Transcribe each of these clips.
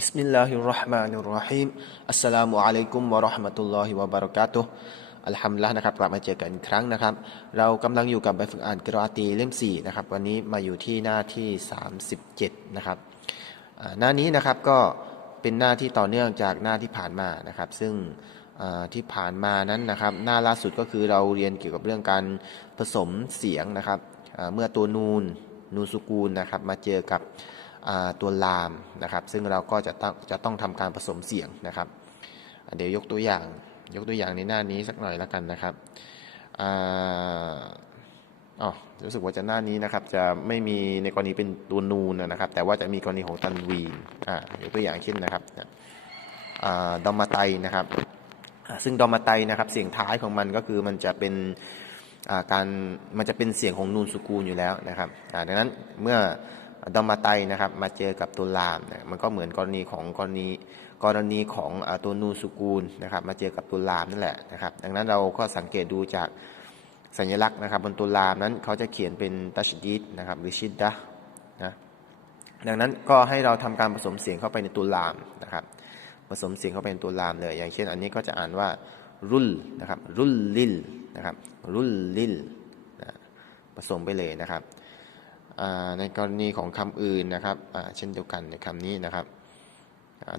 Bismillahirrahmanirrahim Assalamualaikum warahmatullahi wabarakatuh อัลฮัมดุลิลละนะครับกลับมาเจอกันครั้งนะครับ เรากำลังอยู่กับใบฝึกอ่านกราตีเล่ม4นะครับ วันนี้มาอยู่ที่หน้าที่ 37 นะครับหน้านี้นะครับก็เป็นหน้าที่ต่อเนื่องจากหน้าที่ผ่านมานะครับ ซึ่งที่ผ่านมานั้นนะครับ หน้าล่าสุดก็คือเราเรียนเกี่ยวกับเรื่องการผสมเสียงนะครับเมื่อตัวนูนนูนสุกูลนะครับ มาเจอกับ ตัวลามนะครับ ซึ่งเราก็จะต้องจะต้องทำการผสมเสียงนะครับ เดี๋ยวยกตัวอย่างยกตัวอย่างในหน้านี้สักหน่อยแล้วกันนะครับอ๋อรู้สึกว่าจะหน้านี้นะครับจะไม่มีในกรณีเป็นตัวนูนนะครับ แต่ว่าจะมีกรณีของตันวีนอ่ายกตัวอย่างเช่นนะครับอดอมมาไตนะครับ ซึ่งดอมมาไตนะครับเสียงท้ายของมันก็คือมันจะเป็นการมันจะเป็นเสียงของนูนสุกูลอยู่แล้วนะครับดังนั้นเมื่อ ดอมมาไตนะครับมาเจอกับตัวลามนี่ยมันก็เหมือนกรณีของกรณีกรณีของตัวนูนสุกูลนะครับมาเจอกับตัวลามนั่นแหละนะครับ ดังนั้นเราก็สังเกตดูจากสัญลักษณ์นะครับบนตัวลามนั้นเขาจะเขียนเป็นตัชดีดนะครับหรือชิดดะนะดังนั้นก็ให้เราทำการผสมเสียงเข้าไปในตัวลามนะครับ ผสมเสียงเข้าไปในตัวลามเลย อย่างเช่น อันนี้ก็จะอ่านว่ารุลนะครับรุลลิลนะครับรุลลิลนะผสมไปเลยนะครับ ในกรณีของคำอื่นนะครับเช่นเดียวกันในคำนี้นะครับ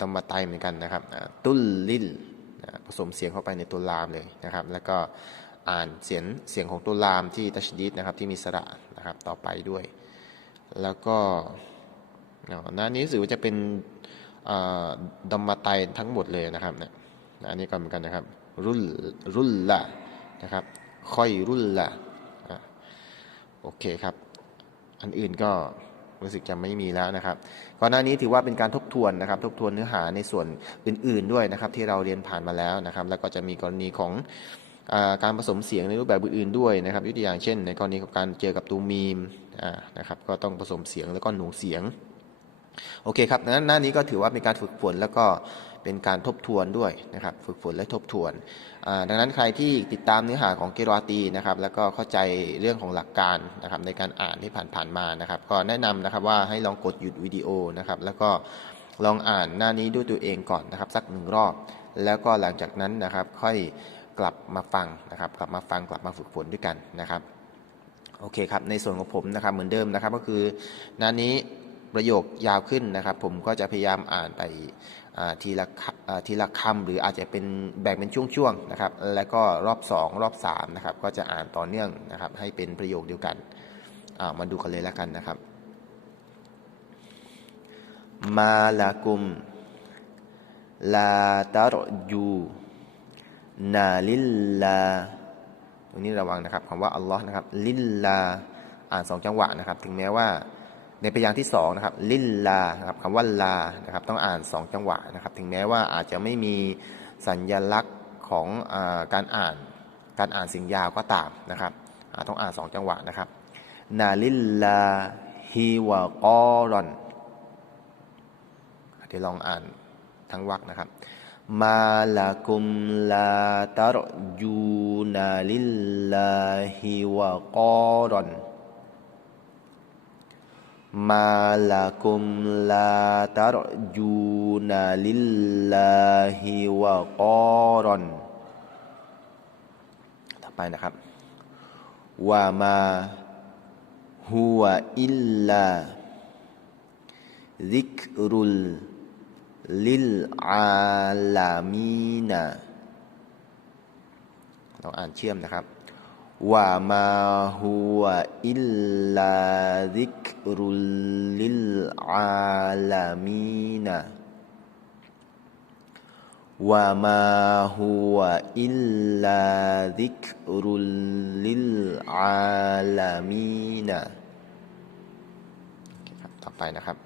ต้องมาไตเหมือนกันนะครับตุลลิลผสมเสียงเข้าไปในตัวลามเลยนะครับ แล้วก็อ่านเสียงเสียงของตัวลามที่ตัชดีดนะครับที่มีสระนะครับต่อไปด้วย แล้วก็หน้านี้รู้สึกว่าจะเป็นดอมมาไตทั้งหมดเลยนะครับเนี่ยอันนี้ก็เหมือนกันนะครับ รุลรุลละนะครับค่อยรุลละโอเคครับ อันอื่นก็รู้สึกจะไม่มีแล้วนะครับก่อนหน้านี้ถือว่าเป็นการทบทวนนะครับ ทบทวนเนื้อหาในส่วนอื่น ๆด้วยนะครับ ที่เราเรียนผ่านมาแล้วนะครับ แล้วก็จะมีกรณีของอการผสมเสียงในรูปแบบอื่นๆด้วยนะครับยกตัวอย่างเช่น ในกรณีของการเจอกับตัวมีมนะครับก็ต้องผสมเสียงแล้วก็หนูเสียงโอเคครับดังนั้นหน้านี้ก็ถือว่าเป็นการฝึกฝนแล้วก็ เป็นการทบทวนด้วยนะครับฝึกฝนและทบทวน ดังนั้นใครที่ติดตามเนื้อหาของเกรอตีนะครับแล้วก็เข้าใจเรื่องของหลักการนะครับในการอ่านที่ผ่านๆมานะครับ ก็แนะนำนะครับว่าให้ลองกดหยุดวิดีโอนะครับแล้วก็ลองอ่านหน้านี้ด้วยตัวเองก่อนนะครับสักหนึ่งรอบ แล้วก็หลังจากนั้นนะครับค่อยกลับมาฟังนะครับกลับมาฟังกลับมาฝึกฝนด้วยกันนะครับโอเคครับในส่วนของผมนะครับเหมือนเดิมนะครับก็คือหน้านี้ประโยคยาวขึ้นนะครับ ผมก็จะพยายามอ่านไป ทีละคอ่าทีละคำหรืออาจจะเป็นแบ่งเป็นช่วงๆนะครับ แล้วก็รอบ 2 รอบ3นะครับก็จะอ่านต่อเนื่องนะครับ ให้เป็นประโยคเดียวกันามาดูกันเลยแล้วกันนะครับ มาลากุมลาตารยูนาลิลลาตรงนี้ระวังนะครับคำว่าอัลลอฮ์นะครับ ลิลลาอ่านสองจังหวะนะครับ ถึงแม้ว่า ในพยางค์ที่สองนะครับลิลลานะครับคำว่าลานะครับต้องอ่านสองจังหวะนะครับ ถึงแม้ว่าอาจจะไม่มีสัญญลักษณ์ของอการอ่าน การอ่านสิ่งยาวก็ตามนะครับต้องอ่านสองจังหวะนะครับนาลิลลาฮิวะกอรอนเดี๋ยวลองอ่านทั้งวรรคนะครับมาลากุมลาตารยูนาลิลลาฮิวะกอรอน มาลากุมลาตารยูนาลิลลาฮิวะกอรอนต่อไปนะครับว่ามาฮุวะอิลลา ذكر للعالمين เราอ่านเชื่อมนะครับว่ามาฮุวะอิลลาซิกรุลลิลอาลามีนว่ามาฮุวะอิลลาซิก รุลลิลอาลามีนต่อไปนะครับ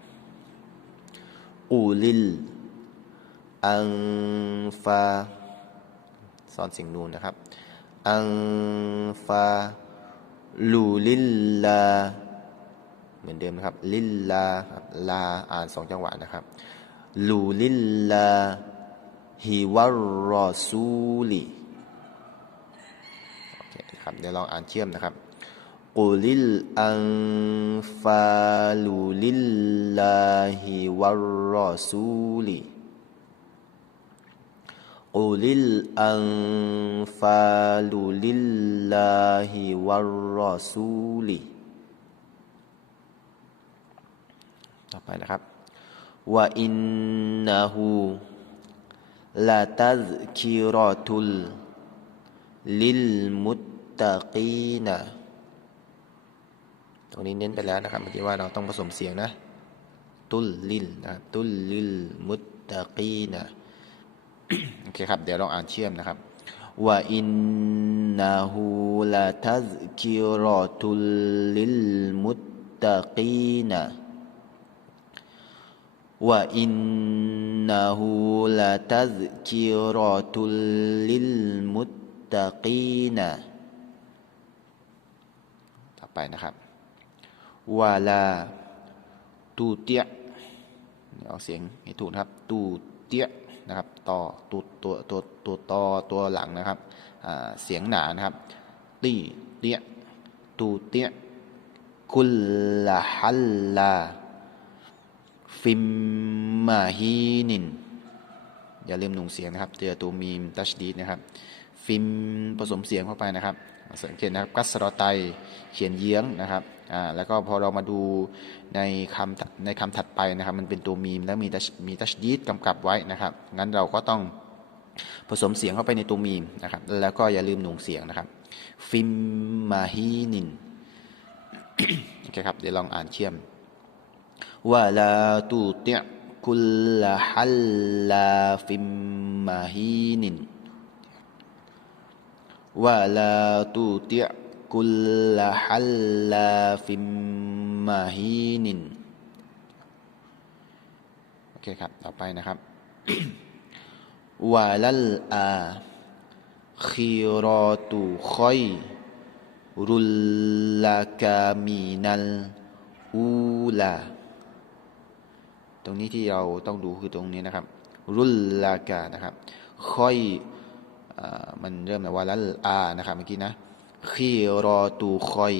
อูลิลอังฟาซอนเสียงนูนนะครับ อังฟาลูลิลลา เหมือนเดิมนะครับ ลิลลาลาอ่านสองจังหวะนะครับ ลูลิลลาฮิวารอซูลีโอเคครับเดี๋ยวลองอ่านเชื่อมนะครับกูลิลอังฟาลูลิลลาฮิวารรอซูลี قل الأنفال لله والرسول ต่อไปนะครับว่าอินนาหูละตัซคิรอตุลลิลมุตตะกีนะตรงนี้เน้นไปแล้วนะครับเมื่อกี้ว่าเราต้องผสมเสียงนะ ตุลลิลนะตุลลิลมุตตะกีนะโ โอเคครับ เดี๋ยวลองอ่านเชื่อมนะครับว่าอินนาหูลาทัซกิรอตุลลิลมุตตะกีนะว่าอินนาหูลาทัซกิรอตุลลิลมุตตะกีนะต่อไปนะครับว่าลาตูเตียเอาเสียงให้ถูกครับ ตูเตีย ตอตูตัวตัวตัวต่อตัวหลังนะครับเสียงหนานะครับตีเตี้ยตูเตี้ยคุลละฮัลลาฟิมมาฮีนินอย่าลืมหนุ่งเสียงนะครับ เจอตัวมีมตัชดีนะครับ ฟิมผสมเสียงเข้าไปนะครับ สังเกตนะครับกัสรอไตเขียนเยื้องนะครับอ่าแล้วก็พอเรามาดูในคำในคำถัดไปนะครับ มันเป็นตัวมีมแล้วมีมีตัชยีดกำกับไว้นะครับงั้นเราก็ต้องผสมเสียงเข้าไปในตัวมีมนะครับแล้วก็อย่าลืมหนุงเสียงนะครับฟิมมาฮีนินโอเคครับเดี๋ยวลองอ่านเชื่อมว่าลาตูเตะคุลฮัลลาฟิมมาฮีนิน ولا تطع كل حلاف مهين โอเคครับ ต่อไปนะครับวาลัลอาคีรอตุคอยรุลลากามีนัลอูลาตรงนี้ที่เราต้องดูคือตรงนี้นะครับ รุลลากานะครับ ค่อยอ มันเริ่มในะว่าละอานะครับเมื่อกี้นะคีรอตูคอย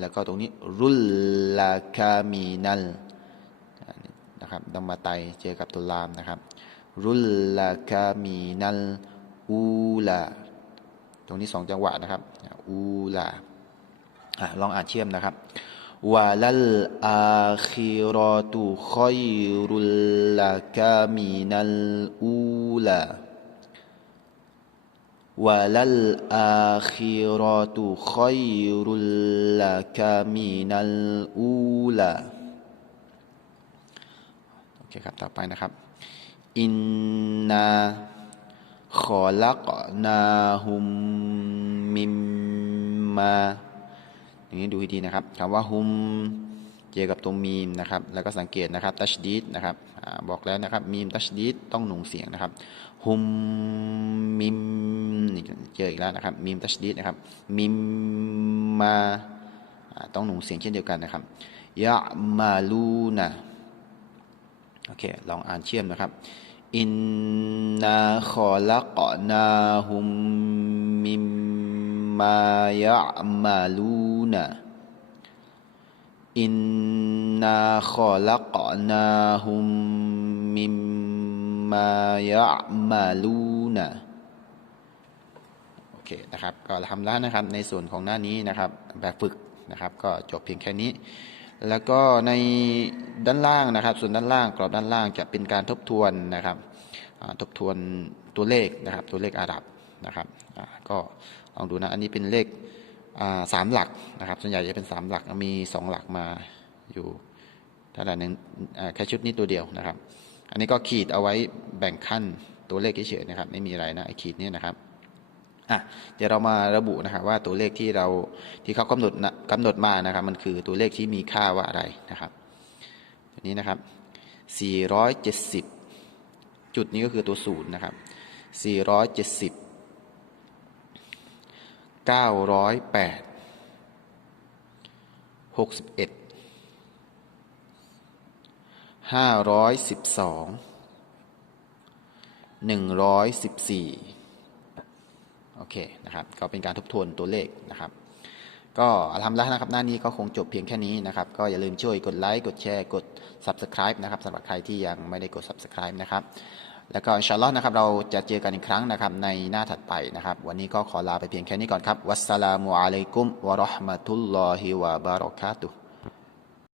แล้วก็ตรงนี้รุลลาคามีนัลนะครับดัมมาไตเจอกับตุลามนะครับ รุลลาคามีนัลอูลาตรงนี้สองจังหวะนะครับอูลาลองอ่านเชื่อมนะครับวาลัลอาคิรอตุคอยรุลลาคามีนัลอูลา وللآخرة خير لك من الأولى โอเคครับ ต่อไปนะครับ อินนาขอลักนาฮุมมิมมาอย่างนี้ดูดีนะครับคำว่าฮุมเจอกับตัวมีมนะครับ แล้วก็สังเกตนะครับตัชดีดนะครับอ บอกแล้วนะครับมีมตัชดีดต้องหนุงเสียงนะครับฮุมมิมนี่เจออีกแล้วนะครับมีมตัชดีดนะครับมิมมาต้องหนุงเสียงเช่นเดียวกันนะครับยะมาลูนะโอเคลองอ่านเชื่อมนะครับอินนาขอลักนาฮุมมิมมายะมาลูนะอินนาขอลักนาฮุม มิมมายะมาลูนะโอเคนะครับก็ทำแล้วนะครับในส่วนของหน้านี้นะครับแบบฝึกนะครับก็จบเพียงแค่นี้ แล้วก็ในด้านล่างนะครับ ส่วนด้านล่างกรอบด้านล่างจะเป็นการทบทวนนะครับทบทวนตัวเลขนะครับตัวเลขอาหรับนะครับก็ลองดูนะอันนี้เป็นเลขสามหลักนะครับส่วนใหญ่จะเป็นสามหลักมีสองหลักมาอยู่เท่าไหร่นึงแค่ชุดนี้ตัวเดียวนะครับ อันนี้ก็ขีดเอาไว้แบ่งขั้นตัวเลขเฉยๆนะครับ ไม่มีอะไรนะไอขีดนี้นะครับอะเดี๋ยวเรามาระบุนะครับว่าตัวเลขที่เราที่เขากำหนดนะกำหนดมานะครับ มันคือตัวเลขที่มีค่าว่าอะไรนะครับตัวนี้นะครับ 470 จุดนี้ก็คือตัวศูนย์นะครับ 470เก้าร้อยแปด ห้าร้อยสิบสองหนึ่งร้อยสิบสี่โอเคนะครับ ก็เป็นการทบทวนตัวเลขนะครับ ก็อัลฮัมดุลิลละห์นะครับ หน้านี้ก็คงจบเพียงแค่นี้นะครับ ก็อย่าลืมช่วยกดไลค์ กดแชร์ กด Subscribe นะครับสำหรับใครที่ยังไม่ได้กด Subscribe นะครับ แล้วก็อินชาอัลลอฮ์นะครับ เราจะเจอกันอีกครั้งนะครับในหน้าถัดไปนะครับ วันนี้ก็ขอลาไปเพียงแค่นี้ก่อนครับ วัสสลามุอะลัยกุม วะเราะห์มะตุลลอฮิ วะบารอกาตุฮ์